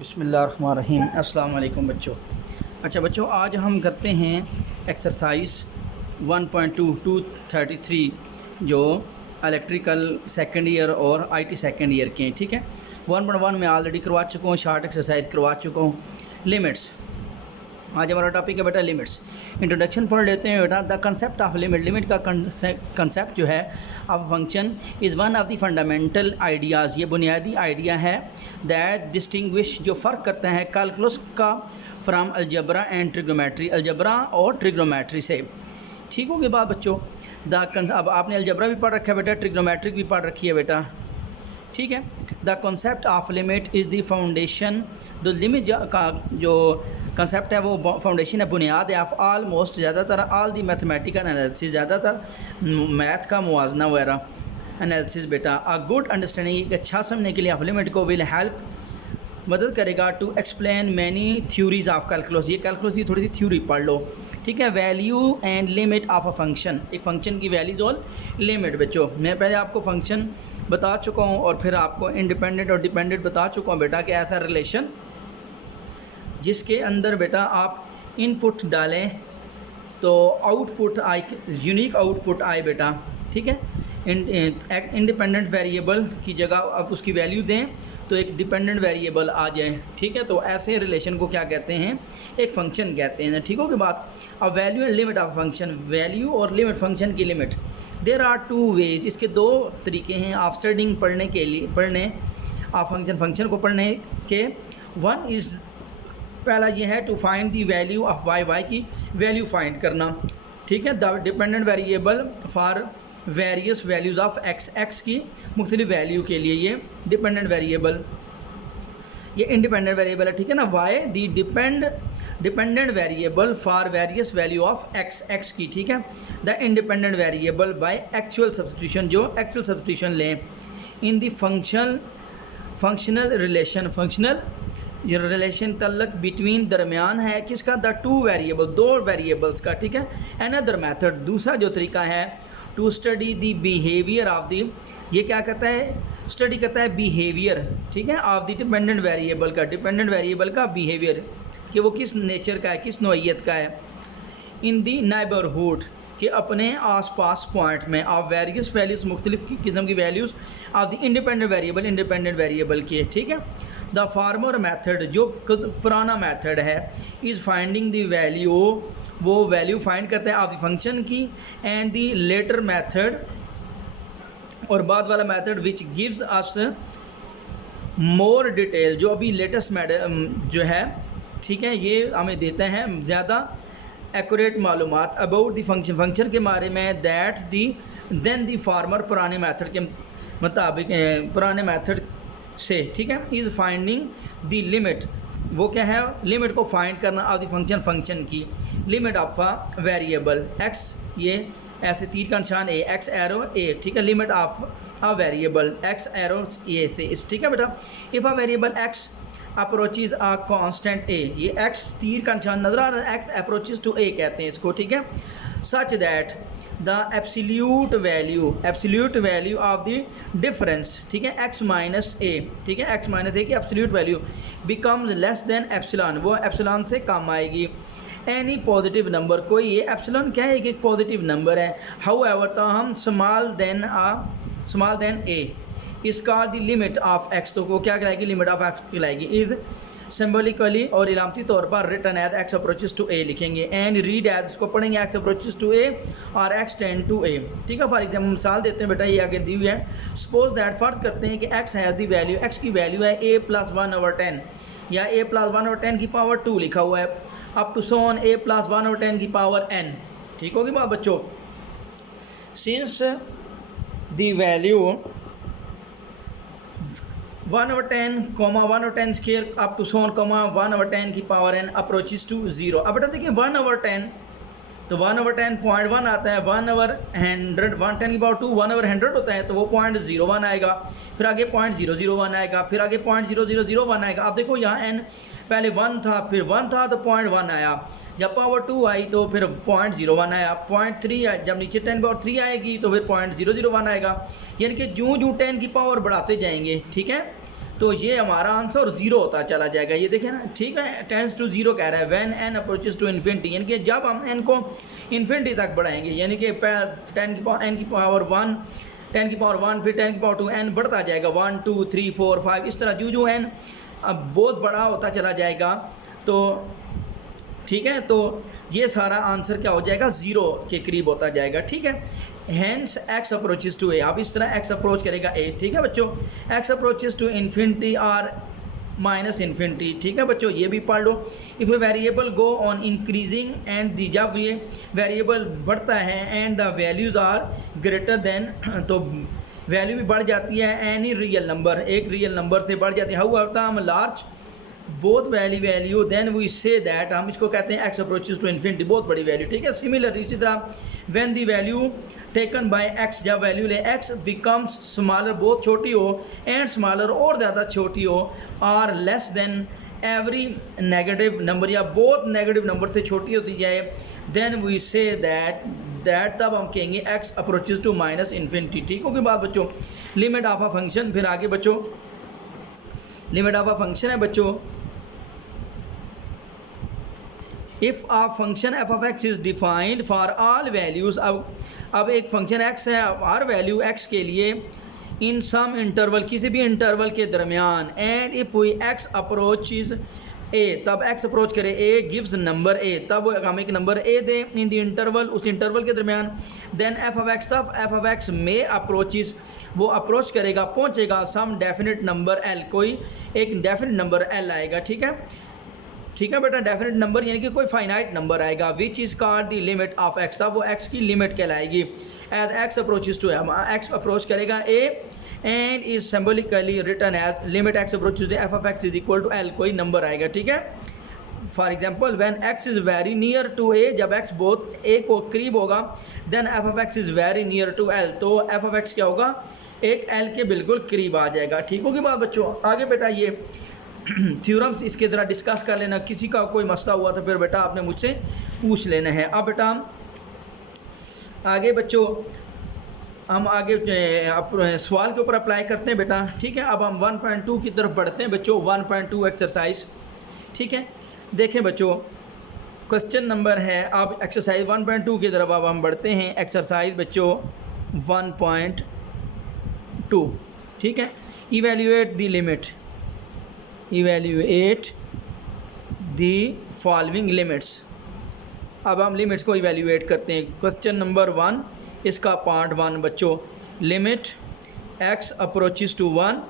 बिस्मिल्लाहिर्रहमानिर्रहीम। अस्सलाम वालेकुम बच्चों। अच्छा बच्चों, आज हम करते हैं एक्सरसाइज 1.2 जो इलेक्ट्रिकल सेकंड ईयर और आईटी सेकंड ईयर के हैं। ठीक है, 1.1 में ऑलरेडी करवा चुका हूँ, शार्ट एक्सरसाइज करवा चुका हूँ। लिमिट्स, आज हमारा टॉपिक है बेटा लिमिट्स। इंट्रोडक्शन पढ़ लेते हैं बेटा। The concept of limit, limit का कंसेप्ट जो है of function is one of the fundamental ideas, ये बुनियादी आइडिया है दैट डिस्टिंग्विश, जो फ़र्क करता है कैलकुलस का from algebra and trigonometry, algebra और ट्रिग्नोमेट्री से। ठीक हो गई बात बच्चों। अब आपने अलजबरा भी पढ़ रखा है बेटा, ट्रिग्नोमेट्रिक भी पढ़ रखी है बेटा। ठीक है, the concept of limit is the foundation, the limit का जो कंसेप्ट है वो फाउंडेशन है, बुनियाद है ऑफ ऑलमोस्ट ज़्यादातर ऑल दी मैथमेटिकल एनालिसिस, ज़्यादातर मैथ का मुवाजना वगैरह एनालिसिस बेटा। अ गुड अंडरस्टैंडिंग, एक अच्छा समझने के लिए ऑफ लिमिट को विल हेल्प, मदद करेगा to explain many theories of calculus. ये कैलकुलस की थोड़ी सी थ्योरी पढ़ लो। ठीक है, value and limit of a function, एक फंक्शन की वैल्यूज और लिमिट बच्चों। मैं पहले आपको फंक्शन बता चुका हूँ और फिर आपको इंडिपेंडेंट और डिपेंडेंट बता चुका हूँ बेटा कि ऐसा रिलेशन जिसके अंदर बेटा आप इनपुट डालें तो आउटपुट आए, यूनिक आउटपुट आए बेटा। ठीक है, इंडिपेंडेंट वेरिएबल की जगह आप उसकी वैल्यू दें तो एक डिपेंडेंट वेरिएबल आ जाए। ठीक है, तो ऐसे रिलेशन को क्या कहते हैं, एक फंक्शन कहते हैं। ठीक हो गई बात। अब value and limit of function, value और लिमिट, फंक्शन की limit. There are two ways, इसके दो तरीके हैं आप स्टडिंग पढ़ने के लिए, पढ़ने आप फंक्शन को पढ़ने के। वन इज़, पहला ये है to find the value of y, y की वैल्यू फाइंड करना। ठीक है, the dependent variable for various values of x, x की मुख्तलिफ वैल्यू के लिए ये डिपेंडेंट वेरिएबल, ये इंडिपेंडेंट वेरिएबल है। ठीक है ना, y the dependent variable for various value of x, x की। ठीक है, the independent variable by actual substitution, जो एक्चुअल सब्सटीट्यूशन लें in the functional relation, functional ये रिलेशन तल्लक बिटवीन, दरमियान है किसका, द टू वेरिएबल, दो वेरिएबल्स का। ठीक है, अनदर मेथड, दूसरा जो तरीका है to study the behaviour of the, ये क्या करता है, स्टडी करता है बिहेवियर। ठीक है, ऑफ द डिपेंडेंट वेरिएबल का, डिपेंडेंट वेरिएबल का बिहेवियर, कि वो किस नेचर का है, किस नौइयत का है। इन दी नेबरहुड, कि अपने आसपास पॉइंट में ऑफ वेरियस वैल्यूज़, मुख्तलिफ किस्म की values of the independent variable, independent variable की। ठीक है, द फार्मर मेथड, जो पुराना मेथड है, इज़ फाइंडिंग द वैल्यू, वो वैल्यू फाइंड करता है ऑफ द फंक्शन की। एंड द लेटर मेथड, और बाद वाला method which gives us more detail, जो अभी लेटेस्ट जो है, ठीक है, ये हमें देते हैं ज़्यादा एक्यूरेट मालूमात अबाउट द फंक्शन, फंक्शन के बारे में, that the then the former, पुराने मेथड के मुताबिक, पुराने मेथड से। ठीक है, इज़ फाइंडिंग द लिमिट, वो क्या है, लिमिट को फाइंड करना ऑफ द फंक्शन, फंक्शन की limit of a variable x, ये ऐसे तीर का निशान ए, एक्स एरो ए। ठीक है, limit of a variable x arrow a से इस। ठीक है बेटा, if a variable x approaches a constant a, ये एक्स तीर का निशान नजर आ रहा है, एक्स अप्रोचेज टू ए कहते हैं इसको। ठीक है, such that the absolute value of the difference, ठीक है, एक्स माइनस ए, ठीक है, एक्स माइनस ए की absolute value becomes less than epsilon, वो एप्सिलॉन से कम आएगी। एनी पॉजिटिव नंबर, कोई ये एप्सिलॉन क्या है, एक पॉजिटिव नंबर है। हाउएवर, तो हम स्मॉल देन ए, इसका द लिमिट ऑफ एक्स, तो वो क्या कहलाएगी, लिमिट ऑफ एक्स कहलाएगी। इज़ सिम्बॉलिकली और इलामती तौर पर written as x approaches to a लिखेंगे। एंड रीड एज, इसको पढ़ेंगे एक्स अप्रोचेस टू ए और एक्स टेंड टू ए। ठीक है, फॉर एग्जाम्पल मिसाल देते हैं बेटा, ये आगे दी हुई है। सपोज दैट, फर्ज करते हैं कि x has the value, x की वैल्यू है a + 1/10 या a + 1/10 की पावर 2 लिखा हुआ है, up to so on a + 1/10 की पावर n। ठीक होगी बात बच्चों। Since the value 1/10, 1/10 square up to सोन 1/10 की पावर n अप्रोचेस टू 0। अब बेटा देखिए 1/10, तो 1/10 0.1 आता है, 1/100, 110 की पावर 2 1/100 होता है, तो वो 0.01 आएगा, फिर आगे 0.001 आएगा, फिर आगे 0.0001 आएगा। अब देखो यहाँ n पहले 1 था, फिर 1 था तो 0.1 आया, जब पावर 2 आई तो फिर 0.01 आया, 0.3 आया, जब नीचे 10/3 आएगी तो फिर 0.001 आएगा। यानी कि जूँ 10 की पावर बढ़ाते जाएंगे। ठीक है, तो ये हमारा आंसर 0 होता चला जाएगा। ये देखें ना, ठीक है, टेंस टू 0 कह रहा है। When n approaches to infinity, यानी कि जब हम n को इन्फिनिटी तक बढ़ाएंगे, यानी कि 10 की पावर 1, 10 की पावर 1, फिर 10 की पावर 2, n बढ़ता जाएगा 1 2 3 4 5, इस तरह जो n अब बहुत बड़ा होता चला जाएगा। तो ठीक है, तो ये सारा आंसर क्या हो जाएगा, 0 के करीब होता जाएगा। ठीक है, hence x approaches to a, अब इस तरह x अप्रोच करेगा a। ठीक है बच्चों, x अप्रोचेस टू इन्फिनिटी और माइनस इन्फिनिटी। ठीक है बच्चों, ये भी पढ़ लो। If a variable go on increasing and the, जब ये वेरिएबल बढ़ता है and the values are greater than, तो वैल्यू भी बढ़ जाती है एनी रियल नंबर, एक रियल नंबर से बढ़ जाती है। हाउ आर हम large both value then we say that, हम इसको कहते हैं x अप्रोचेस टू इन्फिनिटी, बहुत बड़ी वैल्यू। ठीक है, सिमिलर इसी तरह when the value taken by x, जब वैल्यू ले x बिकम्स स्मॉलर, बहुत छोटी हो, एंड स्मॉलर और ज़्यादा छोटी हो, or less than every negative number, या बहुत नेगेटिव नंबर से छोटी होती जाए, देन वी से दैट तब हम कहेंगे x approaches to minus infinity. ठीक होगी बात बच्चों। लिमिट ऑफ अ फंक्शन, फिर आगे बच्चों लिमिट ऑफ अ फंक्शन है बच्चों, if a function f of x is defined for all values, अब एक फंक्शन x है, हर वैल्यू x के लिए इन सम इंटरवल, किसी भी इंटरवल के दरमियान, and if we x approaches a, तब x अप्रोच करे a गिव्स नंबर a, तब हम एक नंबर a दें इन द इंटरवल, उस इंटरवल के दरमियान, देन f ऑफ x, तब f ऑफ x में अप्रोचेस, वो अप्रोच करेगा, पहुँचेगा सम डेफिनेट नंबर l, कोई एक डेफिनेट नंबर l आएगा। ठीक है, ठीक है बेटा, डेफिनेट नंबर यानी कि कोई फाइनाइट नंबर आएगा, which is called the limit of x, तब वो x की लिमिट कहलाएगी। As x approaches to, x approach करेगा a and is symbolically written as limit x approaches to f of x is equal to l, कोई number आएगा। ठीक है, for example when x is very near to a, जब x बहुत a को करीब होगा, then f of x is very near to l, तो f ऑफ x क्या होगा, एक l के बिल्कुल करीब आ जाएगा। ठीक होगी बात बच्चों। आगे बेटा ये थ्योरम्स इसके ज़रा डिस्कस कर लेना, किसी का कोई मसला हुआ तो फिर बेटा आपने मुझसे पूछ लेना है। अब बेटा आगे बच्चों हम आगे सवाल के ऊपर अप्लाई करते हैं बेटा। ठीक है, अब हम 1.2 की तरफ बढ़ते हैं बच्चों, 1.2 एक्सरसाइज। ठीक है, देखें बच्चों, क्वेश्चन नंबर है, अब एक्सरसाइज 1.2 की तरफ अब हम बढ़ते हैं। एक्सरसाइज बच्चों 1.2। ठीक है, evaluate the limit, evaluate the following limits. अब हम लिमिट्स को इवेल्यूएट करते हैं। क्वेश्चन नंबर 1, इसका पार्ट 1 बच्चों, limit x approaches to 1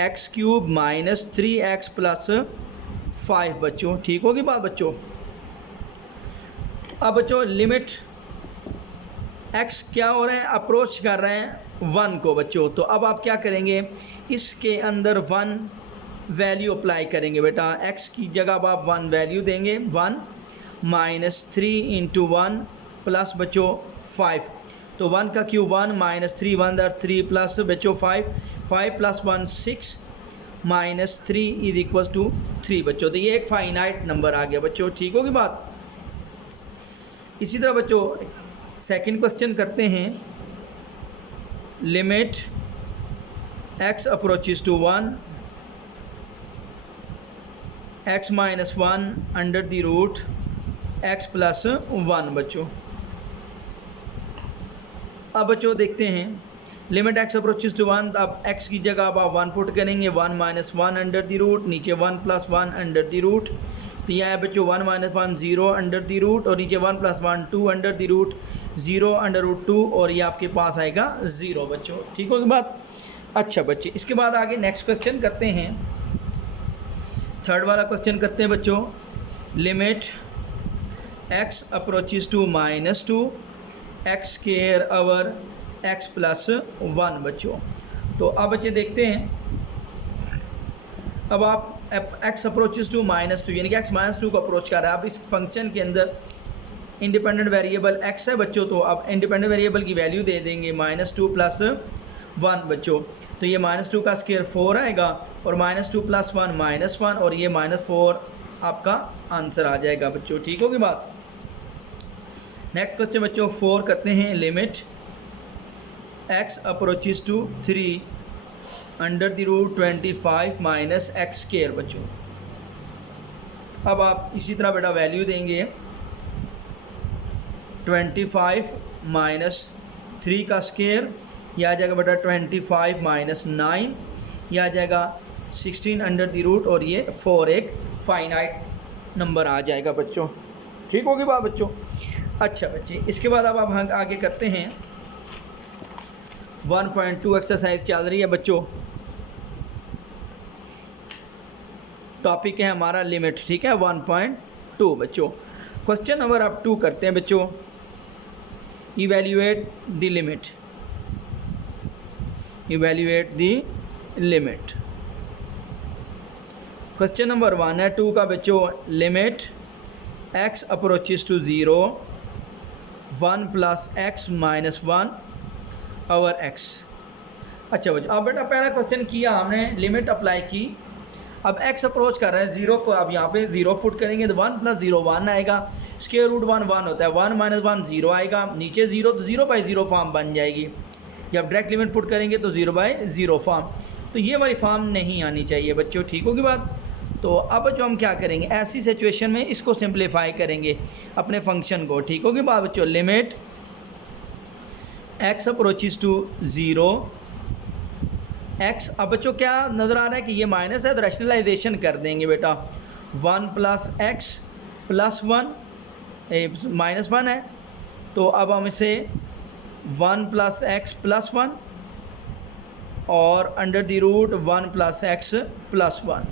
x cube minus 3x plus 5 बच्चों। ठीक होगी बात बच्चों। अब बच्चों लिमिट x क्या हो रहे हैं, अप्रोच कर रहे हैं 1 को बच्चों, तो अब आप क्या करेंगे, इसके अंदर 1 वैल्यू अप्लाई करेंगे बेटा, x की जगह अब आप 1 वैल्यू देंगे, 1 माइनस 3 इंटू 1 प्लस बच्चों 5, तो 1 का क्यूब 1 माइनस 3 1 3 प्लस बच्चों 5 plus 1 6 minus 3 is equal to 3 बच्चों। तो ये एक फाइनाइट नंबर आ गया बच्चों। ठीक होगी बात। इसी तरह बच्चों सेकंड क्वेश्चन करते हैं, limit x approaches to 1 x minus 1 under the root x plus 1 बच्चों। अब बच्चों देखते हैं, लिमिट x अप्रोचेस टू 1, अब x की जगह अब आप 1 पुट करेंगे, 1 माइनस 1 अंडर द रूट, नीचे 1 प्लस 1 अंडर द रूट, तो यह है बच्चों 1 माइनस 1 0 अंडर द रूट, और नीचे 1 plus 1 2 under the root, 0 under root 2, और ये आपके पास आएगा 0 बच्चों। ठीक होगी बात। अच्छा बच्चे, इसके बाद आगे नेक्स्ट क्वेश्चन करते हैं, थर्ड वाला क्वेश्चन करते हैं बच्चों, limit x approaches to minus 2 x square over x plus 1 बच्चों। तो अब बच्चे देखते हैं, अब आप x अप्रोचेस टू माइनस 2 यानी कि x माइनस 2 को अप्रोच कर रहा है। अब इस फंक्शन के अंदर इंडिपेंडेंट वेरिएबल x है बच्चों, तो अब इंडिपेंडेंट वेरिएबल की वैल्यू दे देंगे -2 प्लस 1 बच्चों, तो ये -2 का स्क्वायर 4 आएगा, और -2 प्लस 1 -1, और ये -4 आपका आंसर आ जाएगा बच्चों। ठीक होगी बात। नेक्स्ट क्वेश्चन बच्चों 4 करते हैं, limit x approaches to 3 under the root 25 minus x square बच्चों। अब आप इसी तरह बेटा वैल्यू देंगे 25 माइनस 3 का स्केयर, यह आ जाएगा बेटा 25 माइनस 9, यह आ जाएगा 16 अंडर द रूट, और ये 4 एक फाइनाइट नंबर आ जाएगा बच्चों। ठीक होगी बात बच्चों। अच्छा बच्चे, इसके बाद अब हम आगे करते हैं 1.2 एक्सरसाइज चल रही है बच्चों। टॉपिक है हमारा लिमिट, ठीक है 1.2 बच्चों। क्वेश्चन नंबर अब 2 करते हैं बच्चों। Evaluate the limit, evaluate the limit. Question number 1 है 2 का बच्चों। Limit x approaches to 0 1 plus x minus 1 over x। अच्छा बच्चों, अब बेटा पहला क्वेश्चन किया हमने, लिमिट अप्लाई की। अब x अप्रोच कर रहे हैं 0 को, अब यहाँ पे 0 पुट करेंगे तो 1 प्लस 0 1 आएगा। स्क्वायर रूट 1 1 होता है, 1 माइनस 1 0 आएगा, नीचे 0 तो 0/0 फॉर्म बन जाएगी। जब डायरेक्ट लिमिट पुट करेंगे तो 0/0 फॉर्म, तो ये वाली फॉर्म नहीं आनी चाहिए बच्चों। ठीक होगी बात। तो अब जो हम क्या करेंगे, ऐसी सिचुएशन में इसको सिंप्लीफाई करेंगे अपने फंक्शन को। ठीक होगी बात बच्चों। Limit x approaches to 0 x, अब बच्चों क्या नज़र आ रहा है कि ये माइनस है तो रैशनलाइजेशन कर देंगे बेटा। 1 प्लस एक्स प्लस 1 माइनस 1 है, तो अब हम इसे 1 प्लस एक्स प्लस 1 और under the root 1 plus x plus 1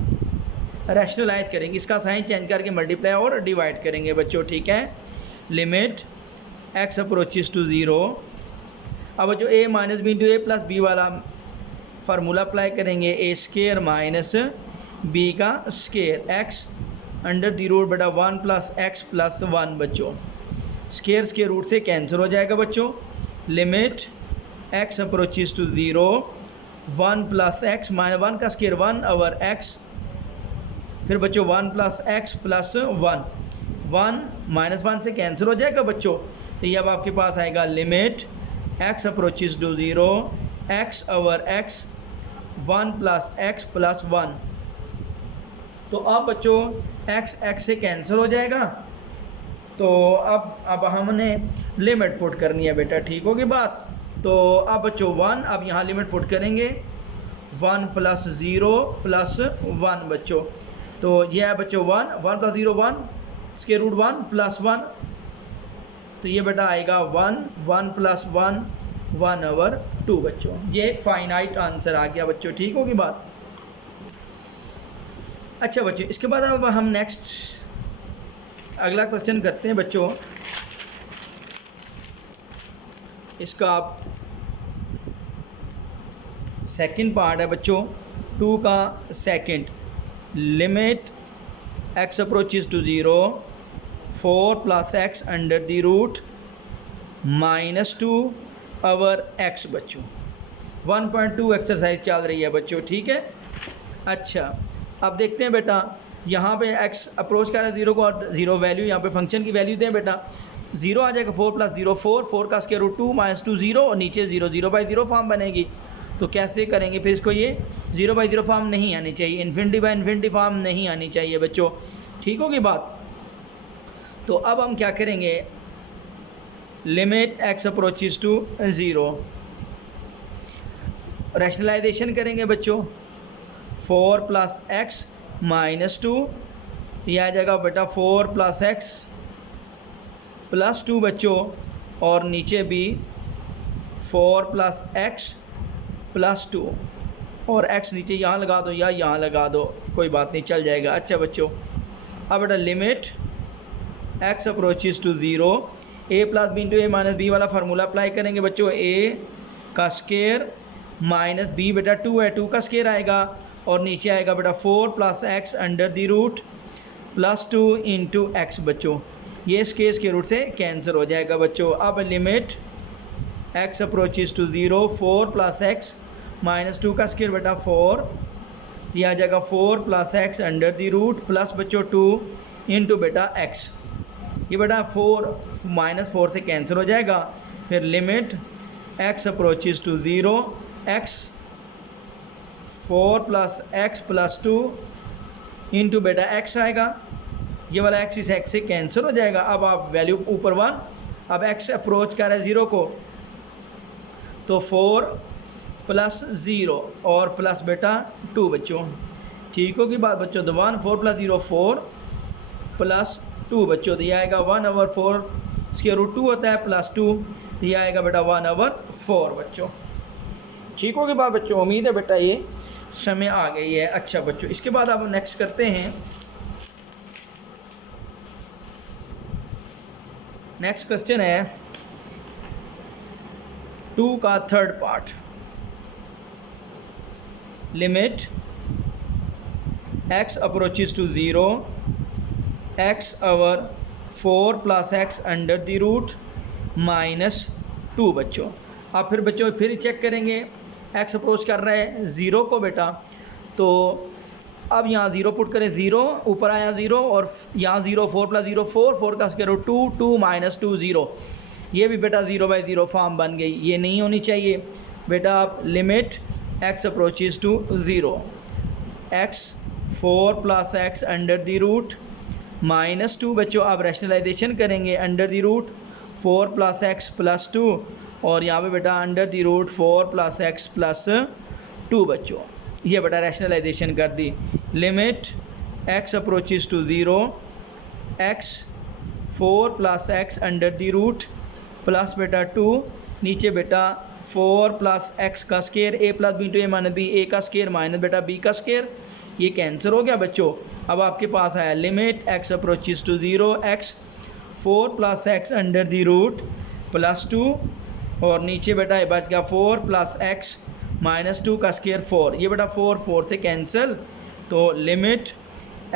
rationalize करेंगे। इसका साइन चेंज करके मल्टीप्लाई और डिवाइड करेंगे बच्चों। ठीक है। लिमिट x अप्रोचेस टू 0, अब जो a minus b into a plus b वाला फार्मूला अप्लाई करेंगे। ए स्केयर माइनस बी का square, x under the root बेटा 1 प्लस एक्स प्लस 1 बच्चों। स्केयर के रूट से कैंसिल हो जाएगा बच्चों। Limit x approaches to 0 1 plus x minus 1 का स्केयर 1 ओवर x, फिर बच्चों 1 प्लस एक्स प्लस 1, 1 माइनस 1 से कैंसिल हो जाएगा बच्चों। तो ये अब आपके पास आएगा limit x approaches to 0 x over x 1 plus x plus 1। तो अब बच्चों x से कैंसिल हो जाएगा। तो अब हमने लिमिट पुट करनी है बेटा। ठीक होगी बात। तो अब बच्चों 1, अब यहाँ लिमिट पुट करेंगे 1 प्लस 0 प्लस 1 बच्चों। तो ये है बच्चों 1 प्लस 0 1 स्क्वायर रूट 1 प्लस 1, तो ये बेटा आएगा 1 प्लस 1 ओवर 2 बच्चों। ये फाइनाइट आंसर आ गया बच्चों। ठीक होगी बात। अच्छा बच्चों, इसके बाद अब हम नेक्स्ट अगला क्वेश्चन करते हैं बच्चों। इसका आप सेकंड पार्ट है बच्चों 2 का second. Limit x approaches to 0 4 plus x under the root minus 2 over x बच्चों। 1.2 एक्सरसाइज चल रही है बच्चों। ठीक है। अच्छा, अब देखते हैं बेटा, यहाँ पे x अप्रोच कर रहा है 0 को, और 0 वैल्यू यहाँ पे फंक्शन की वैल्यू दें बेटा। 0 आ जाएगा 4 प्लस 0 4 का स्क्वायर रूट 2 माइनस 2 0, और नीचे 0/0 फॉर्म बनेगी। तो कैसे करेंगे फिर इसको, ये 0/0 फॉर्म नहीं आनी चाहिए, इन्फिनिटी फॉर्म नहीं आनी चाहिए बच्चों। ठीक होगी बात। तो अब हम क्या करेंगे, limit x approaches to 0 rationalization करेंगे बच्चों। 4 प्लस एक्स माइनस 2, यह आ जाएगा बेटा 4 प्लस एक्स प्लस 2 बच्चों, और नीचे भी 4 प्लस एक्स प्लस 2, और x नीचे यहाँ लगा दो या यहाँ लगा दो, कोई बात नहीं, चल जाएगा। अच्छा बच्चों, अब बेटा limit x approaches to 0 a plus b into a minus b वाला फार्मूला अप्लाई करेंगे बच्चों। a का स्केयर माइनस b बेटा 2 है, 2 का स्केयर आएगा, और नीचे आएगा बेटा 4 plus x under the root plus 2 into x बच्चों। ये स्केयर के रूट से कैंसिल हो जाएगा बच्चों। अब limit x approaches to 0 4 plus x minus 2 का स्केयर बेटा 4, यह आ जाएगा 4 plus x under the root plus बच्चों 2 इंटू बेटा x। ये बेटा 4 माइनस 4 से कैंसिल हो जाएगा। फिर limit x approaches to 0 x 4 plus x plus 2 into बेटा एक्स आएगा, ये वाला एक्स इस एक्स से कैंसिल हो जाएगा। अब आप वैल्यू ऊपर 1, अब एक्स अप्रोच कर रहा है 0 को, तो 4 प्लस 0 और प्लस बेटा 2 बच्चों, ठीक होगी बात बच्चों। तो 1 4 प्लस 0 4 प्लस 2 बच्चों, तो ये आएगा 1/4 स्क्वायर रूट 2 होता है प्लस 2, तो ये आएगा बेटा 1/4 बच्चों, ठीक होगी बात बच्चों। उम्मीद है बेटा ये समय आ गई है। अच्छा बच्चों, इसके बाद आप नेक्स्ट करते हैं, नेक्स्ट क्वेश्चन है 2 का third part. Limit x approaches to 0 x/4 plus x under the root minus 2 बच्चों। अब फिर बच्चों फिर चेक करेंगे, x अप्रोच कर रहा है 0 को बेटा, तो अब यहाँ 0 पुट करें, 0 ऊपर आया 0 और यहाँ 0 4 प्लस 0 4 4 का स्क्वायर रूट 2 2 माइनस 2 0, ये भी बेटा 0/0 फॉर्म बन गई, ये नहीं होनी चाहिए बेटा। आप limit x approaches to 0 x/4 plus x under the root minus 2 बच्चों। अब रैशनलाइजेशन करेंगे, under the root 4 plus x plus 2 और यहाँ पे बेटा under the root 4 plus x plus 2 बच्चों, ये बेटा रैशनलाइजेशन कर दी। Limit x approaches to 0 x/4 plus x under the root plus बेटा 2, नीचे बेटा 4 प्लस एक्स का square a plus b into a minus b, a का स्केयर माइनस बेटा b का स्केयर, ये कैंसिल हो गया बच्चों। अब आपके पास आया limit x approaches to 0 x/4 plus x under the root plus 2 और नीचे बेटा ये बच गया 4 प्लस एक्स माइनस 2 का स्केयर 4, ये बेटा 4 4 से कैंसिल, तो limit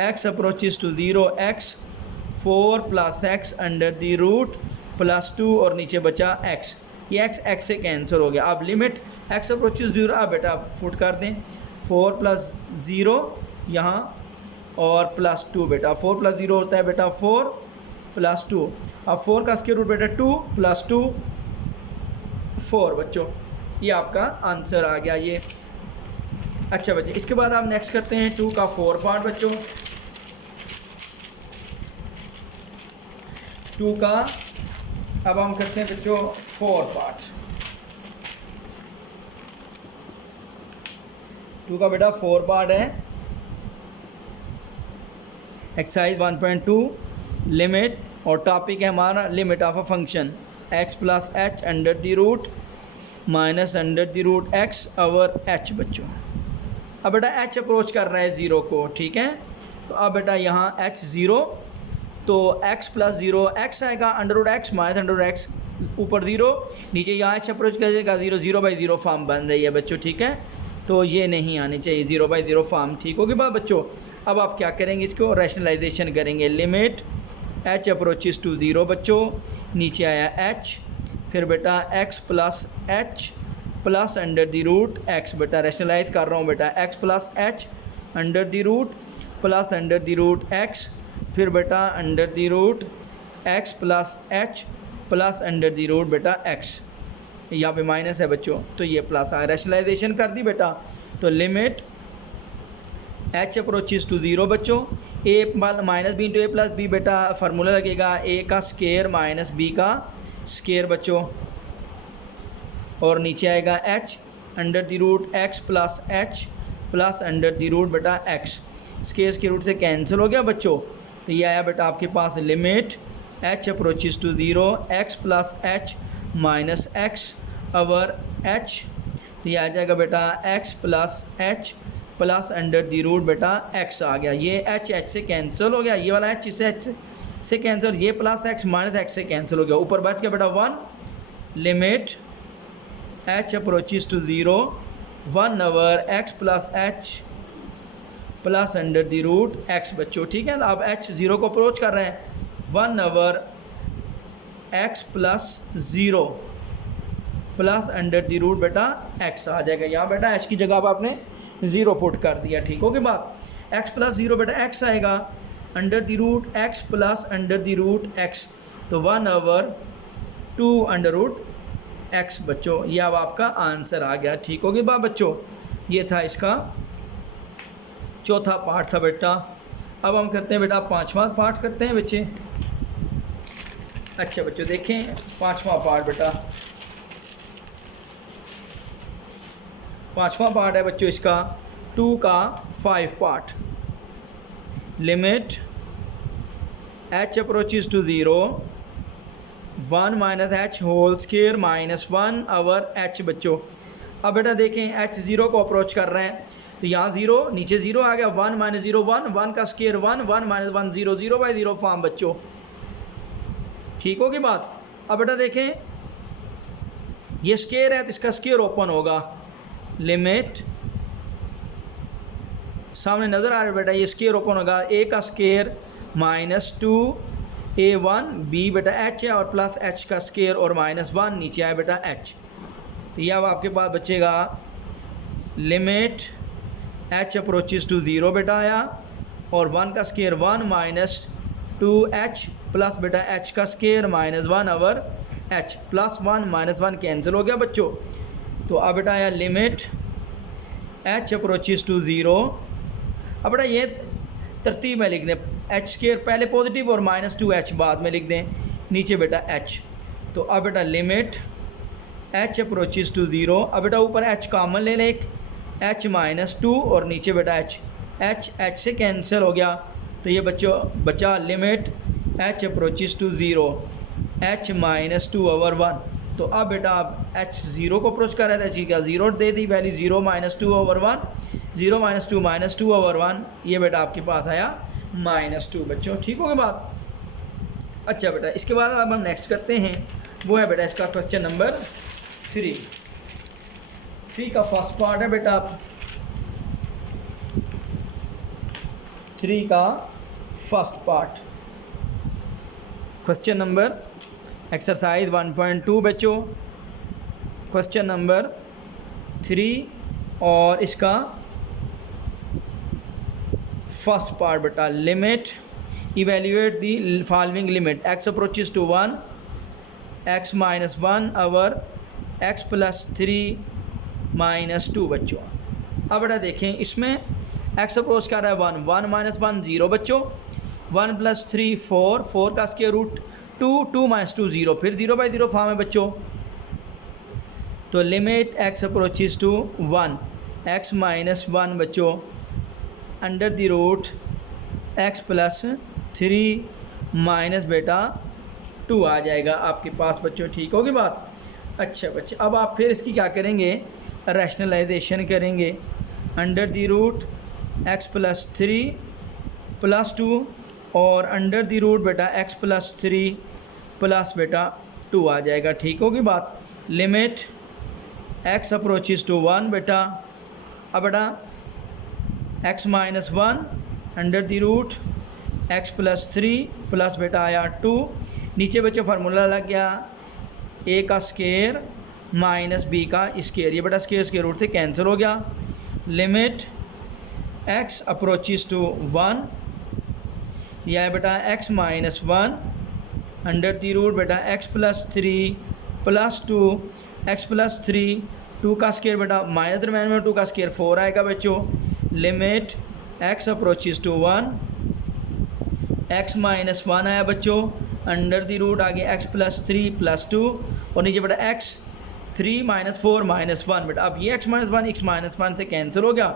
x approaches to 0 x/4 plus x under the root plus 2 और नीचे बचा x, ये x से कैंसिल हो गया। अब लिमिट x अप्रोचेस 0, अब बेटा फुट कर दें 4 प्लस 0 यहाँ और प्लस 2 बेटा, 4 प्लस 0 होता है बेटा 4 प्लस 2, अब 4 का स्क्वायर रूट बेटा 2 प्लस 2 4 बच्चों, ये आपका आंसर आ गया ये। अच्छा बच्चे, इसके बाद आप नेक्स्ट करते हैं 2 का 4 पार्ट बच्चों। 2 का अब हम करते हैं बच्चों 4 पार्ट। 2 का बेटा 4 पार्ट है, एक्सरसाइज 1.2 लिमिट, और टॉपिक है हमारा limit of a function x plus h under the root minus under the root x/h बच्चों। अब बेटा h अप्रोच कर रहा है 0 को, ठीक है, तो अब बेटा यहाँ h 0, तो x प्लस 0 x आएगा, under root x minus under root x ऊपर 0, नीचे यहाँ h अप्रोच करेगा 0 0/0 फॉर्म बन रही है बच्चों, ठीक है, तो ये नहीं आनी चाहिए 0/0 फॉर्म, ठीक होगी बात बच्चों। अब आप क्या करेंगे, इसको रैशनलाइजेशन करेंगे। लिमिट h अप्रोचेस टू 0 बच्चों, नीचे आया h, फिर बेटा x plus h plus under the root x, बेटा रैशनलाइज कर रहा हूँ बेटा, x plus h under the root plus under the root x, फिर बेटा under the root x plus h plus under the root बेटा x, यहाँ पे माइनस है बच्चों, तो ये प्लस आया, रैशनलाइजेशन कर दी बेटा। तो लिमिट h अप्रोचेस टू 0 बच्चों, a minus b into a plus b, बेटा फार्मूला लगेगा a का स्केयर माइनस b का स्केयर बच्चों, और नीचे आएगा h under the root x plus h plus under the root बेटा x, स्केयर के रूट से कैंसिल हो गया बच्चों, तो ये आया बेटा आपके पास limit h approaches to 0 x plus h minus x/h, तो ये आ जाएगा बेटा x plus h plus under the root बेटा x आ गया, ये h से कैंसिल हो गया, ये वाला h से कैंसिल, ये प्लस x माइनस x से कैंसिल हो गया, ऊपर बच गया बेटा 1। Limit h approaches to 0 1/x plus h plus under the root x बच्चों, ठीक है, अब h 0 को अप्रोच कर रहे हैं, 1/x plus 0 plus under the root बेटा x आ जाएगा, यहाँ बेटा h की जगह आप आपने 0 पुट कर दिया, ठीक होगी बात। x प्लस 0 बेटा x आएगा, under the root x plus under the root x, तो 1/2 अंडर रूट x बच्चों, ये अब आपका आंसर आ गया, ठीक होगी बात बच्चों। ये था इसका चौथा पार्ट था बेटा। अब हम करते हैं बेटा पांचवा पार्ट करते हैं बच्चे। अच्छा बच्चों देखें पांचवा पार्ट बेटा, पांचवा पार्ट है बच्चों इसका 2 का 5 part. Limit h approaches to 0 1 minus h whole square minus 1 over h बच्चों। अब बेटा देखें h 0 को अप्रोच कर रहे हैं तो यहाँ 0 नीचे 0 आ गया, 1 माइनस 0 1, 1 का स्क्वायर 1, 1 माइनस 1 0, 0/0 फॉर्म बच्चों। ठीक होगी बात। अब बेटा देखें ये स्क्वायर है तो इसका स्क्वायर ओपन होगा। लिमिट सामने नज़र आ रहा है बेटा, ये स्क्वायर ओपन होगा, a का स्क्वायर माइनस 2a1 b बेटा h है और प्लस h का स्क्वायर और माइनस 1 नीचे आया बेटा h। तो यह अब आपके पास बचेगा लिमिट h अप्रोचेस टू 0 बेटा आया और 1 का स्क्वायर 1 माइनस 2h प्लस बेटा h का square minus 1 over h, plus 1 minus 1 cancel हो गया बच्चों। तो अब बेटा आया लिमिट h अप्रोचेस टू 0। अब बेटा ये तरतीब में लिख दें, h स्क्वायर पहले पॉजिटिव और माइनस 2h बाद में लिख दें, नीचे बेटा h। तो अब बेटा लिमिट h अप्रोचेस टू 0। अब बेटा ऊपर h कॉमन ले लें एक, h माइनस 2 और नीचे बेटा h से कैंसिल हो गया। तो ये बच्चों बचा limit h approaches to 0 h minus 2 over 1। तो अब बेटा आप h 0 को अप्रोच कर रहा था, ठीक है 0 दे दी value 0 minus 2 over 1, 0 minus 2 minus 2 over 1, ये बेटा आपके पास आया माइनस 2 बच्चों। ठीक होगी बात। अच्छा बेटा इसके बाद अब हम नेक्स्ट करते हैं, वो है बेटा इसका क्वेश्चन नंबर 3 का फर्स्ट पार्ट है बेटा 3 का first part. Question number exercise 1.2 बच्चों, क्वेश्चन नंबर 3 और इसका फर्स्ट पार्ट बेटा। Limit evaluate the following limit x approaches to 1 x minus 1 over x plus 3 minus 2 बच्चों। अब बेटा देखें इसमें x अप्रोच कर रहा है 1, 1 माइनस 1 0 बच्चों, 1 प्लस 3 4, 4 का स्क्वायर रूट 2, 2 माइनस 2 0, फिर 0/0 फॉर्म है बच्चों। तो limit x approaches to 1 x minus 1 बच्चों under the root x plus 3 minus बेटा 2 आ जाएगा आपके पास बच्चों। ठीक होगी बात। अच्छा बच्चे अब आप फिर इसकी क्या करेंगे, रैशनलाइजेशन करेंगे। Under the root x plus 3 plus 2 और अंडर द रूट बेटा x प्लस 3 प्लस बेटा 2 आ जाएगा। ठीक होगी बात। लिमिट x अप्रोचेस टू 1 बेटा, अब बेटा x minus 1 under the root x plus 3 plus बेटा आया 2, नीचे बच्चों फार्मूला लग गया a का स्क्वायर माइनस b का स्क्वायर, ये बेटा स्क्वायर रूट से कैंसिल हो गया। लिमिट x अप्रोचेस टू 1, यह है बेटा x minus 1 under the root बेटा x plus 3 plus 2, x plus 3 2 का स्क्वायर बेटा माइनस दरम्यान में 2 का स्क्वायर 4 आएगा बच्चों। Limit x approaches to 1 x minus 1 आया बच्चों अंडर द रूट आगे x प्लस 3 प्लस 2 और नीचे बेटा x 3 माइनस 4 माइनस 1 बेटा। अब ये x माइनस 1 x माइनस 1 से कैंसिल हो गया,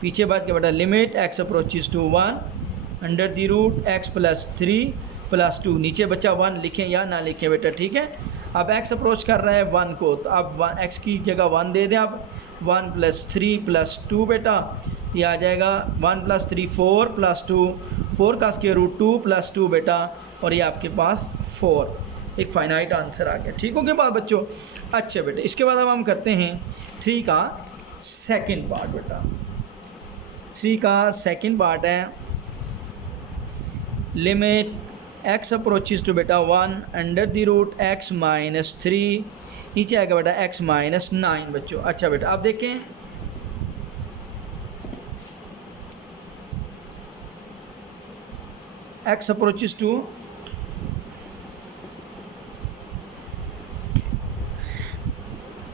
पीछे बात के बेटा limit x approaches to 1 under the root x plus 3 plus 2, नीचे बच्चा 1 लिखें या ना लिखें बेटा। ठीक है अब x अप्रोच कर रहा है 1 को, तो अब x की जगह 1 दे दें। अब 1 प्लस 3 प्लस 2 बेटा ये आ जाएगा 1 प्लस 3 4 प्लस 2, 4 का स्क्वायर रूट 2 प्लस 2 बेटा और ये आपके पास 4, एक फाइनाइट आंसर आ गया। ठीक हो गया बात बच्चों। अच्छा बेटा इसके बाद अब हम करते हैं 3 का सेकंड पार्ट बेटा। 3 का सेकंड पार्ट है लिमिट x अप्रोचेस टू बेटा 1 under the root x minus 3, नीचे आएगा बेटा x माइनस 9 बच्चों। अच्छा बेटा आप देखें x अप्रोचेस टू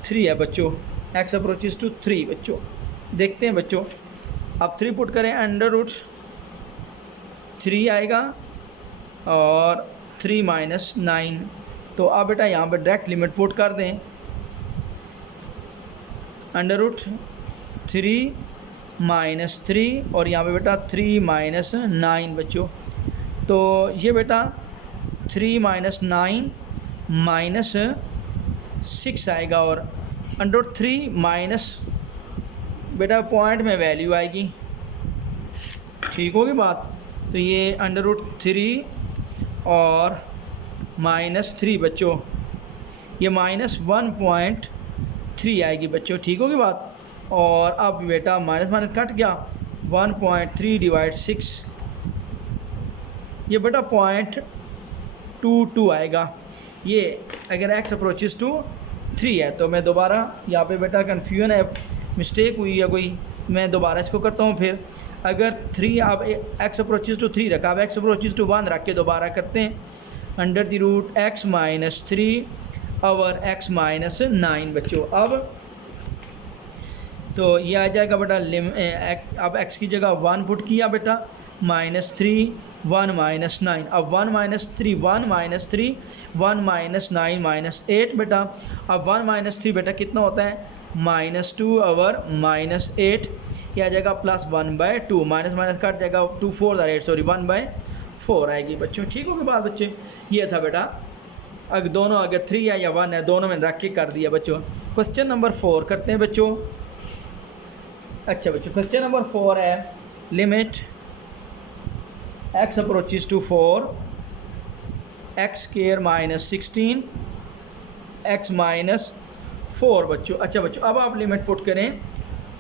3 है बच्चों, x अप्रोचेस टू 3 बच्चों। देखते हैं बच्चों। अब 3 पुट करें, √3 आएगा और 3 माइनस 9। तो अब बेटा यहाँ पर डायरेक्ट लिमिट पुट कर दें, √3 माइनस 3 और यहाँ पे बेटा 3 माइनस 9 बच्चों। तो ये बेटा 3 माइनस 9 माइनस 6 आएगा और √3 माइनस बेटा पॉइंट में वैल्यू आएगी, ठीक होगी बात। तो ये √3 और माइनस 3 बच्चों, ये माइनस 1.3 आएगी बच्चों, ठीक होगी बात। और अब बेटा माइनस माइनस कट गया, 1.3 डिवाइड 6, ये बेटा 0.22 आएगा। ये अगर x अप्रोचेस टू 3 है तो मैं दोबारा यहाँ पे बेटा कन्फ्यूजन है, मिस्टेक हुई है कोई, मैं दोबारा इसको करता हूँ। फिर अगर 3 अब x अप्रोचेस टू 3 रखा, अब x अप्रोचेस टू 1 रख के दोबारा करते हैं, √x माइनस 3 और x माइनस 9 बच्चों। अब तो ये आ जाएगा बेटा अब x की जगह 1 पुट किया बेटा, -3 1 माइनस 9। अब 1 माइनस 3 1 माइनस 3 1 माइनस 9 माइनस 8 बेटा। अब 1 माइनस 3 बेटा कितना होता है, -2 और -8, ये आ जाएगा +1/2, माइनस माइनस कट जाएगा, 2 4 8 सॉरी 1/4 आएगी बच्चों, ठीक होगी बात बच्चे। ये था बेटा, अगर दोनों अगर 3 है या 1 है, दोनों में रख के कर दिया बच्चों। क्वेश्चन नंबर 4 करते हैं बच्चों। अच्छा बच्चों, क्वेश्चन नंबर 4 है, limit x approaches to 4 x square minus 16 x minus 4 बच्चों। अच्छा बच्चों, अब आप लिमिट पुट करें,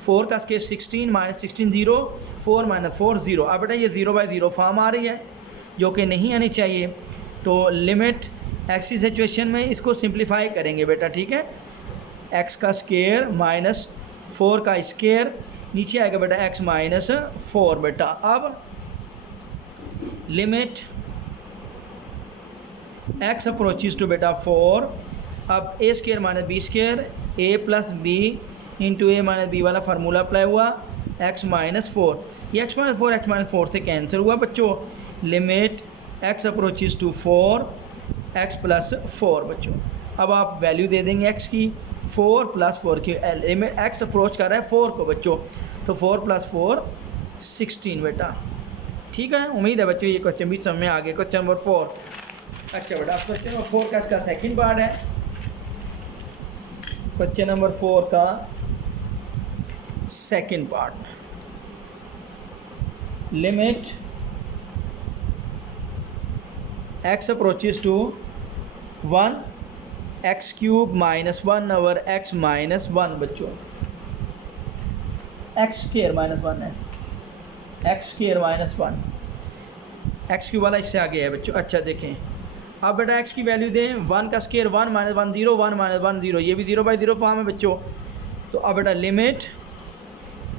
4 का स्क्वायर 16 माइनस 16 0, 4 माइनस 4 0। अब बेटा ये 0/0 फॉर्म आ रही है जो कि नहीं आनी चाहिए, तो लिमिट x की सिचुएशन में इसको सिंप्लीफाई करेंगे बेटा, ठीक है। x का स्क्वायर माइनस 4 का स्क्वायर, नीचे आएगा बेटा x माइनस 4 बेटा। अब लिमिट x अप्रोचेस टू बेटा 4, अब a square minus b square, a plus b into a minus b वाला फार्मूला अप्लाई हुआ, x माइनस 4, ये x माइनस 4 से कैंसिल हुआ बच्चों। Limit x approaches to 4 x plus 4 बच्चों। अब आप वैल्यू दे देंगे x की, 4 + 4 की, लिमिट x अप्रोच कर रहा है 4 को बच्चों, तो 4 + 4 16 बेटा, ठीक है। उम्मीद है बच्चों ये क्वेश्चन भी समझ में आ गया। Question number 4। अच्छा बेटा, अब क्वेश्चन नंबर 4 का इसका सेकंड पार्ट है। क्वेश्चन नंबर 4 का second part, limit x approaches to 1 x³ minus 1 और x माइनस 1 बच्चों, x स्क्वायर माइनस 1 है, x स्क्वायर माइनस 1, x³ वाला इससे आगे है बच्चों। अच्छा देखें, अब बेटा x की वैल्यू दें, 1 का स्क्वायर 1 माइनस 1 0, 1 माइनस 1 0, ये भी 0/0 फॉर्म है बच्चों। तो अब बेटा लिमिट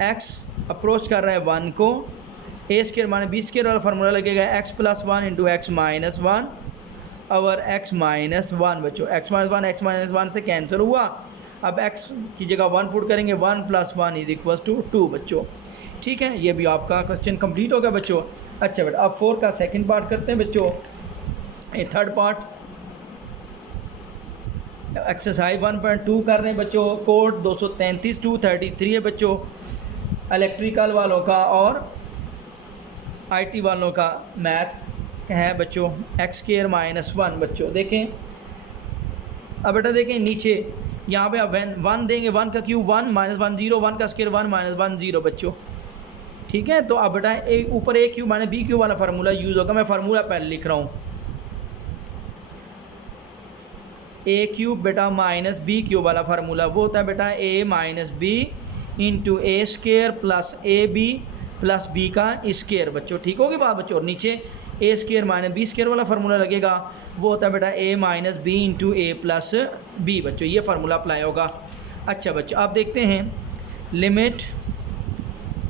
x अप्रोच कर रहा है 1 को, a square minus b square वाला फार्मूला लगेगा, x + 1 इंटू x माइनस 1 और x माइनस 1 बच्चों। x माइनस 1 से कैंसिल हुआ, अब x की जगह 1 पुट करेंगे, 1 + 1 = 2 बच्चों, ठीक है। ये भी आपका क्वेश्चन कंप्लीट हो गया बच्चों। अच्छा बेटा, अब 4 का सेकंड पार्ट करते हैं बच्चों। ये थर्ड पार्ट एक्सरसाइज 1.2 कर रहे हैं बच्चों। कोड 233 है बच्चों, इलेक्ट्रिकल वालों का और IT वालों का मैथ है बच्चों। x² माइनस 1 बच्चों, देखें अब बेटा देखें नीचे यहाँ पे अब 1 देंगे, 1 का क्यूब 1 माइनस 1 0, 1 का स्क्वायर 1 माइनस 1 0 बच्चों, ठीक है। तो अब बेटा ऊपर a³ माइनस b³ वाला फार्मूला यूज़ होगा। मैं फार्मूला पहले लिख रहा हूँ, a³ बेटा माइनस b³ वाला फार्मूला वो होता है बेटा a minus b into a² plus ab plus b का स्क्वायर बच्चों, ठीक होगी बात बच्चों। और नीचे a² माइनस b² वाला फार्मूला लगेगा, वो होता है बेटा a minus b into a plus b बच्चों, ये फार्मूला अप्लाई होगा। अच्छा बच्चों, आप देखते हैं limit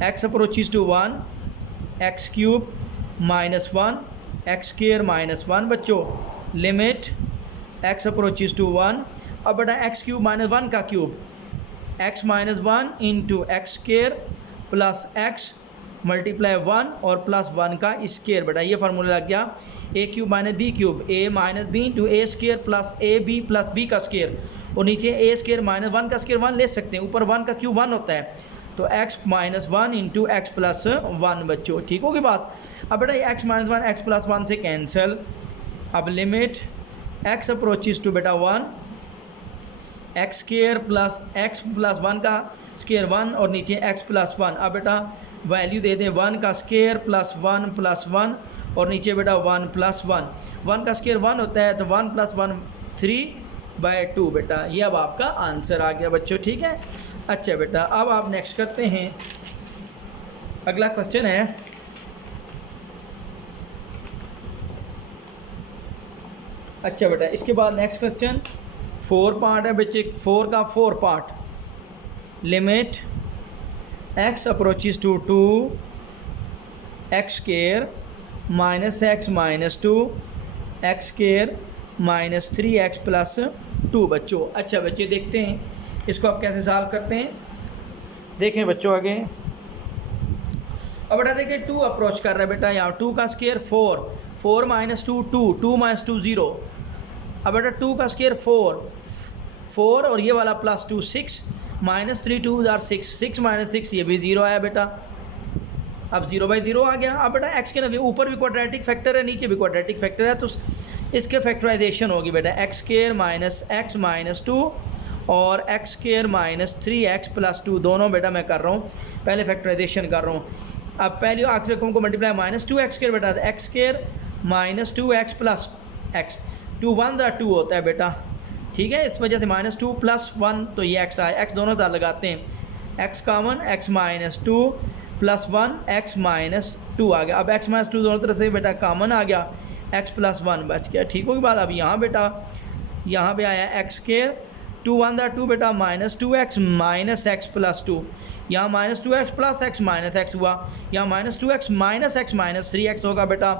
x approaches to 1 x³ minus 1 x² minus 1 बच्चों, लिमिट x अप्रोचेस टू 1। अब बेटा x³ माइनस 1 का cube, x minus one into x square plus x multiply one और प्लस वन का स्केयर बेटा, ये फार्मूला लग गया a cube minus b cube, a minus b into a square plus a b plus b का square, और नीचे a square minus one का स्केयर वन ले सकते हैं, ऊपर वन का क्यूब वन होता है, तो x minus one into x plus one बच्चों, ठीक होगी बात। अब बेटा x minus one x plus one से कैंसिल। अब लिमिट एक्स अप्रोचेस टू बेटा one, x square plus one का स्केयर वन और नीचे एक्स प्लस वन। अब बेटा वैल्यू दे दें वन का स्केयर प्लस वन और नीचे बेटा वन प्लस वन का स्केयर वन होता है, तो वन प्लस वन 3/2 बेटा, ये अब आपका आंसर आ गया बच्चों, ठीक है। अच्छा बेटा अब आप नेक्स्ट करते हैं, अगला क्वेश्चन है अच्छा बेटा इसके बाद नेक्स्ट क्वेश्चन 4 पार्ट है बच्चे, 4 का 4 पार्ट। Limit x approaches to 2 x square minus x minus 2 x square minus 3x plus 2 बच्चों। अच्छा बच्चे देखते हैं इसको आप कैसे सॉल्व करते हैं, देखें बच्चों आगे। अब बेटा देखिए 2 अप्रोच कर रहा है बेटा, यहाँ 2 का स्केयर 4 माइनस 2 माइनस 2 0। अब बेटा 2 का स्केयर 4 और ये वाला प्लस 2 6 माइनस 3 2 आर 6 माइनस 6 ये भी 0 आया बेटा, अब 0/0 आ गया। अब बेटा एक्स के ऊपर भी क्वाड्रेटिक फैक्टर है नीचे भी क्वाड्रेटिक फैक्टर है, तो इसके फैक्टराइजेशन होगी बेटा x square minus x minus 2 और x square minus 3x plus 2, दोनों बेटा मैं कर रहा हूँ पहले फैक्टराइजेशन कर रहा हूँ। अब पहले आखिरी रकम को मल्टीप्लाई माइनस 2x स्केयर बेटा, x square minus 2x plus x, 2 1 2 होता है बेटा, ठीक है। इस वजह से माइनस 2 प्लस 1 तो ये x आया, x दोनों साथ लगाते हैं, x common x minus 2 plus 1 x minus 2 आ गया। अब x माइनस 2 दोनों तरफ से बेटा कॉमन आ गया, x प्लस 1 बच गया, ठीक होगी बात। अब यहाँ बेटा यहाँ पे आया एक्स स्केयर 2 1 2 बेटा minus 2x minus x plus 2, यहाँ minus 2x plus x minus x हुआ, यहाँ minus 2x minus x minus 3x होगा बेटा।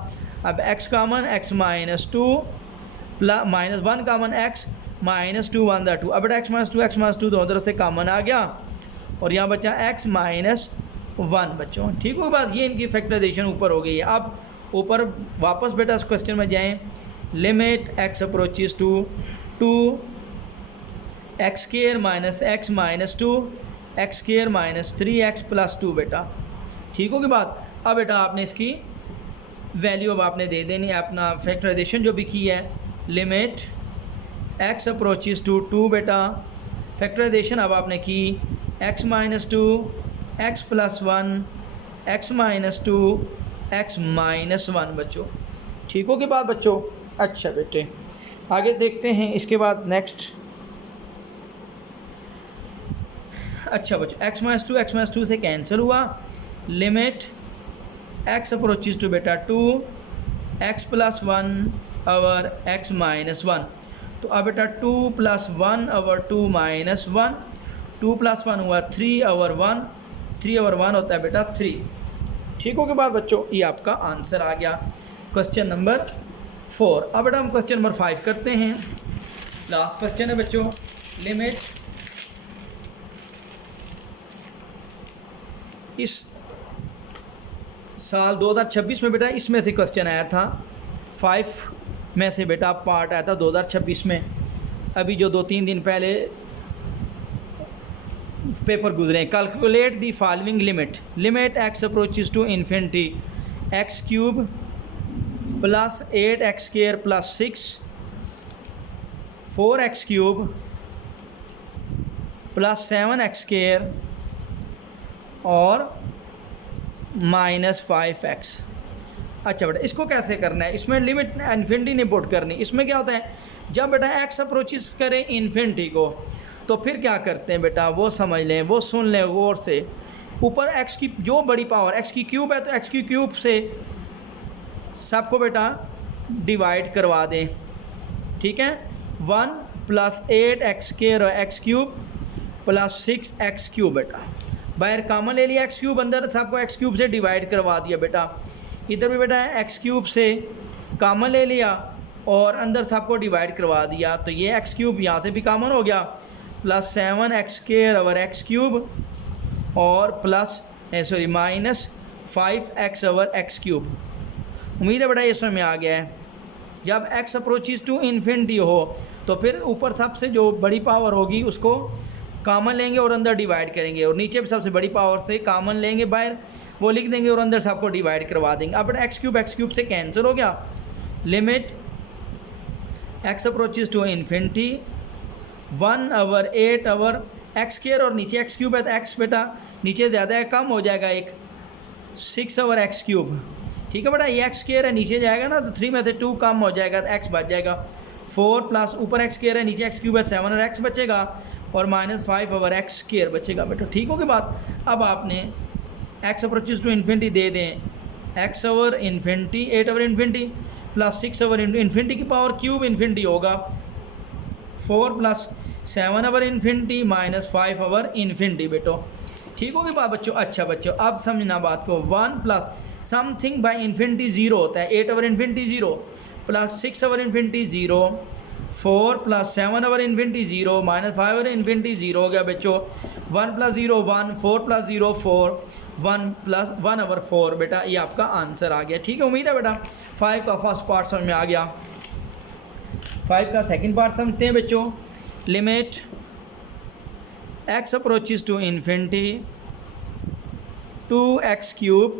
अब x common x minus 2 plus minus 1 common x minus 2 1 2। अब बेटा x माइनस 2 दोनों तरफ से कॉमन आ गया और यहाँ बचा x माइनस 1 बच्चों, ठीक होगी बात। ये इनकी फैक्टराइजेशन ऊपर हो गई है। अब ऊपर वापस बेटा इस क्वेश्चन में जाएं, limit x approaches to 2 x square minus x minus 2 x square minus 3x plus 2 बेटा, ठीक होगी बात। अब बेटा आपने इसकी वैल्यू अब आपने दे देनी है, अपना फैक्टराइजेशन जो भी की है, लिमिट x अप्रोचेस टू 2 बेटा, फैक्टराइजेशन अब आपने की x minus 2 x plus 1 x minus 2 x minus 1 बच्चों, ठीक होगी बात बच्चों। अच्छा बेटे आगे देखते हैं इसके बाद नेक्स्ट। अच्छा बच्चों x माइनस 2 से कैंसिल हुआ, लिमिट x अप्रोचेस टू बेटा 2 x plus 1 over x minus 1, तो अब बेटा 2 प्लस 1 ओवर 2 माइनस 1, 2 प्लस 1 हुआ 3 ओवर 1, 3 ओवर 1 होता है बेटा 3, ठीक हो गया बात बच्चों। ये आपका आंसर आ गया क्वेश्चन नंबर 4। अब बेटा हम क्वेश्चन नंबर 5 करते हैं, लास्ट क्वेश्चन है बच्चों। लिमिट इस साल 2026 में बेटा इसमें से क्वेश्चन आया था, 5 में से बेटा पार्ट आया था 2026 में, अभी जो 2-3 दिन पहले पेपर गुजरे। Calculate the following limit x approaches to infinity x cube plus 8x square plus 6 4x cube plus 7x square और माइनस 5x। अच्छा बेटा इसको कैसे करना है, इसमें लिमिट इन्फिनिटी नहीं पुट करनी। इसमें क्या होता है, जब बेटा x अप्रोचेस करें इन्फिनिटी को तो फिर क्या करते हैं बेटा, वो समझ लें, वो सुन लें गौर से। ऊपर x की जो बड़ी पावर x की क्यूब है तो x की क्यूब से सबको बेटा डिवाइड करवा दें, ठीक है। 1 प्लस 8x स्क्वायर और x cube plus 6x cube बेटा, बाहर कॉमन ले लिया x क्यूब, अंदर सबको x क्यूब से डिवाइड करवा दिया बेटा। इधर भी बेटा x क्यूब से कॉमन ले लिया और अंदर सबको डिवाइड करवा दिया, तो ये x क्यूब यहाँ से भी कॉमन हो गया, प्लस 7x² ओवर x³ और plus minus 5x over x³। उम्मीद है बेटा ये समझ में आ गया है। जब x अप्रोचेज टू इन्फिनिटी हो तो फिर ऊपर सबसे जो बड़ी पावर होगी उसको कॉमन लेंगे और अंदर डिवाइड करेंगे, और नीचे भी सबसे बड़ी पावर से कॉमन लेंगे बाहर, वो लिख देंगे और अंदर सबको डिवाइड करवा देंगे। अब बेटा x³ से कैंसिल हो गया। Limit x approaches to infinity 1/8 over x² और नीचे x³ है तो x बेटा नीचे ज़्यादा है, कम हो जाएगा एक 6 ओवर x³। ठीक है बेटा, ये x² है नीचे जाएगा ना तो 3 में से 2 कम हो जाएगा तो x बच जाएगा 4 प्लस ऊपर x² है नीचे x³ है 7 और x बचेगा और माइनस 5 ओवर x² बचेगा बेटा। ठीक हो गई बात। अब आपने x अप्रोचेज टू इन्फिनिटी दे दें x over infinity 8 over infinity plus 6 over infinity की पावर क्यूब इन्फिनिटी होगा 4 plus 7 over infinity minus 5 over infinity बेटो। ठीक होगी बात बच्चों। अच्छा बच्चों अब समझना बात को, 1 प्लस समथिंग बाय इन्फिनिटी 0 होता है, 8 over infinity 0 plus 6 over infinity 0 4 plus 7 over infinity 0 minus 5 over infinity 0 हो गया बच्चों। 1 प्लस 0 1 4 प्लस 0 4 1 प्लस 1 ओवर 4 बेटा ये आपका आंसर आ गया। ठीक है, उम्मीद है बेटा 5 का फर्स्ट पार्ट समझ में आ गया। 5 का सेकंड पार्ट समझते हैं बच्चों। Limit x approaches to infinity 2x³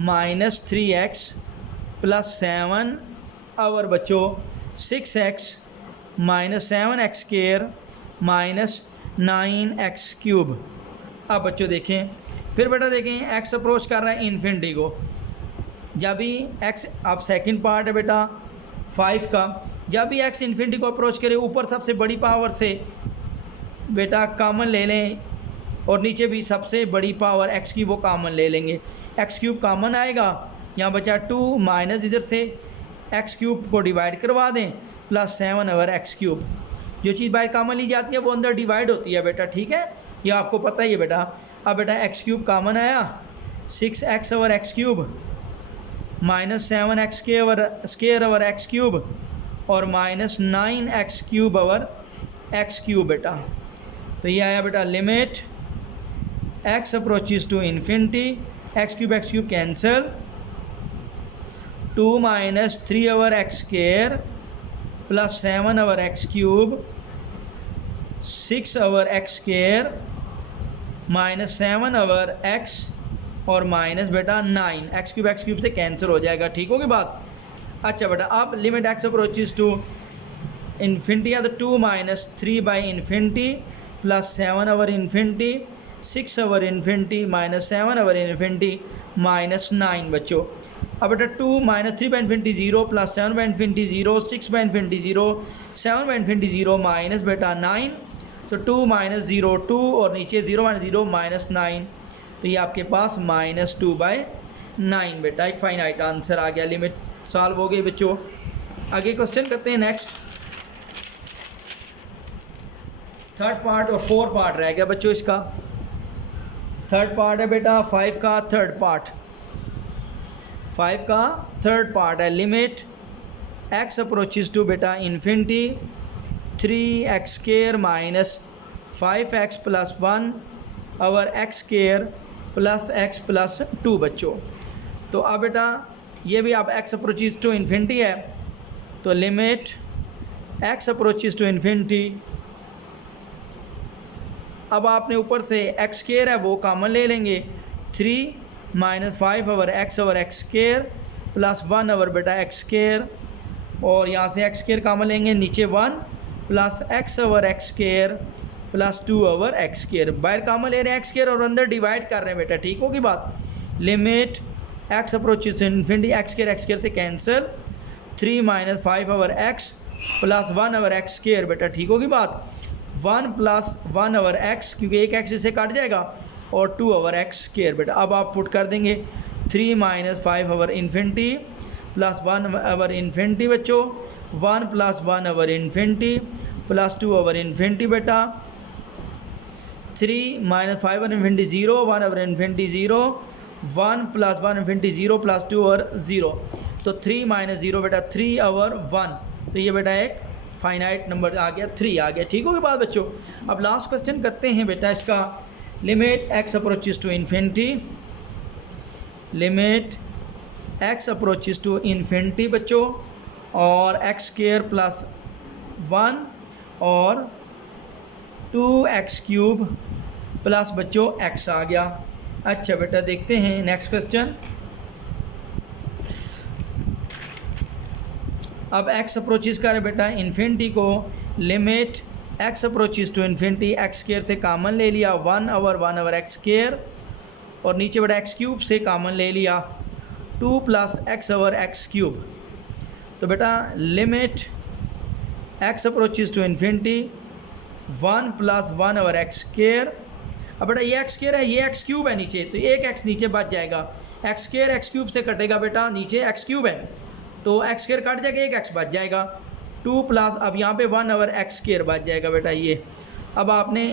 minus 3x plus 7 over बच्चों 6x minus 7x² minus 9x³। अब बच्चों देखें फिर बेटा देखें x अप्रोच कर रहा है इन्फिनिटी को, जब भी x अब सेकंड पार्ट है बेटा 5 का, जब भी x इन्फिनिटी को अप्रोच करे ऊपर सबसे बड़ी पावर से बेटा कॉमन ले लें और नीचे भी सबसे बड़ी पावर x की वो कॉमन ले लेंगे। x³ कॉमन आएगा, यहाँ बचा 2 माइनस इधर से x³ को डिवाइड करवा दें प्लस 7 ओवर x³। जो चीज़ बाहर कॉमन ली जाती है वो अंदर डिवाइड होती है बेटा। ठीक है, ये आपको पता ही है बेटा। अब बेटा x³ कॉमन आया 6x over x³ minus 7x² over x³ और माइनस 9x³ ओवर x³ बेटा। तो ये आया बेटा limit x approaches to infinity x³ cancel 2 minus 3 over x² plus 7 over x³ 6 over x² minus 7 over x और minus बेटा 9 x³ से cancel हो जाएगा। ठीक होगी बात। अच्छा बेटा अब limit x approaches to infinity है तो 2 minus 3 by infinity plus 7 over infinity 6 over infinity minus 7 over infinity minus 9 बच्चों। अब बेटा 2 minus 3 by infinity 0 plus 7 by infinity 0 6 by infinity 0 7 by infinity 0 minus बेटा 9, तो 2 माइनस 0 2 और नीचे 0 माइनस 0 माइनस 9, तो ये आपके पास माइनस 2/9 बेटा एक फाइनाइट आंसर आ गया। लिमिट सॉल्व हो गई बच्चों। आगे क्वेश्चन करते हैं नेक्स्ट। थर्ड पार्ट और फोर्थ पार्ट रह गया बच्चों इसका। थर्ड पार्ट है बेटा 5 का थर्ड पार्ट। 5 का थर्ड पार्ट है लिमिट x अप्रोचेज टू बेटा infinity 3x² minus 5x plus 1 over x² plus x plus 2 बच्चों। तो अब बेटा ये भी अब x अप्रोचेज टू इन्फिनिटी है तो limit x approaches to infinity, अब आपने ऊपर से x² है वो कॉमन ले लेंगे 3 minus 5 over x² plus 1 over बेटा x² और यहाँ से x² कॉमन लेंगे नीचे 1 plus x over x² plus 2 over x²। बाहर कॉमन ले रहे हैं x² और अंदर डिवाइड कर रहे हैं बेटा। ठीक होगी बात। Limit x approaches to infinity x² से cancel 3 minus 5 over x plus 1 over x² बेटा। ठीक होगी बात। 1 प्लस 1 ओवर x क्योंकि एक x इससे काट जाएगा और 2 ओवर x² बेटा। अब आप पुट कर देंगे 3 minus 5 over infinity plus 1 over infinity बच्चों 1 plus 1 over infinity plus 2 over infinity बेटा। 3 minus 5 over infinity 0 1 over infinity 0 1 plus 1 infinity 0 plus 2 over 0, तो 3 माइनस 0 बेटा 3 ओवर 1, तो ये बेटा एक फाइनाइट नंबर आ गया 3 आ गया। ठीक हो गया बात बच्चों। अब लास्ट क्वेश्चन करते हैं बेटा इसका। Limit x approaches to infinity, limit x approaches to infinity बच्चों, और x स्क्वायर प्लस 1 और 2x³ प्लस बच्चों x आ गया। अच्छा बेटा देखते हैं नेक्स्ट क्वेश्चन। अब x अप्रोचेस कर बेटा इन्फिनिटी को, limit x approaches to infinity, x square से कामन ले लिया 1/1 x स्क्वायर, और नीचे बेटा x³ से कामन ले लिया 2 + x/x³। तो बेटा limit x approaches to infinity 1 + 1/x square. अब बेटा ये x स्क्वायर है, ये x³ है नीचे, तो एक x नीचे बच जाएगा। x स्क्वायर x³ से कटेगा बेटा, नीचे x³ है तो x स्क्वायर कट जाएगा, एक x बच जाएगा 2 प्लस, अब यहाँ पे 1/x स्क्वायर बच जाएगा बेटा ये। अब आपने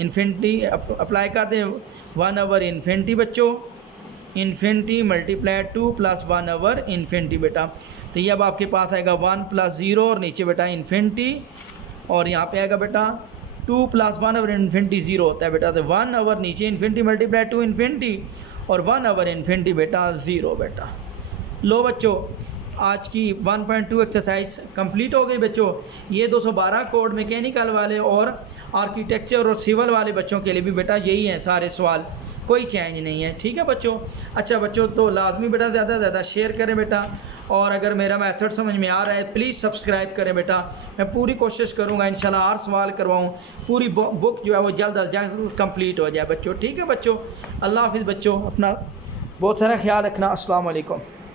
इन्फिनिटी अप्लाई कर दें 1/इन्फिनिटी बच्चों, इन्फिनिटी मल्टीप्लाई 2 + 1/इन्फिनिटी बेटा। तो ये अब आपके पास आएगा 1 + 0 और नीचे बेटा इन्फिनिटी, और यहाँ पे आएगा बेटा 2 + 1/इन्फिनिटी 0 होता है बेटा। तो 1/ नीचे इन्फिनिटी मल्टीप्लाई 2 इन्फिनिटी और 1/इन्फिनिटी बेटा 0 बेटा। लो बच्चों आज की 1.2 एक्सरसाइज कंप्लीट हो गई बच्चों। ये 212 कोड मैकेनिकल वाले और आर्किटेक्चर और सिविल वाले बच्चों के लिए भी बेटा यही हैं सारे सवाल, कोई चेंज नहीं है। ठीक है बच्चों। अच्छा बच्चों तो लाजमी बेटा ज़्यादा से ज़्यादा शेयर करें बेटा, और अगर मेरा मेथड समझ में आ रहा है प्लीज़ सब्सक्राइब करें बेटा। मैं पूरी कोशिश करूँगा इंशाल्लाह हर सवाल करवाऊँ, पूरी बुक जो है वो जल्द अज जल्द कंप्लीट हो जाए बच्चों। ठीक है बच्चों। अल्लाह हाफिज़ बच्चों, अपना बहुत सारा ख्याल रखना। अस्सलाम वालेकुम।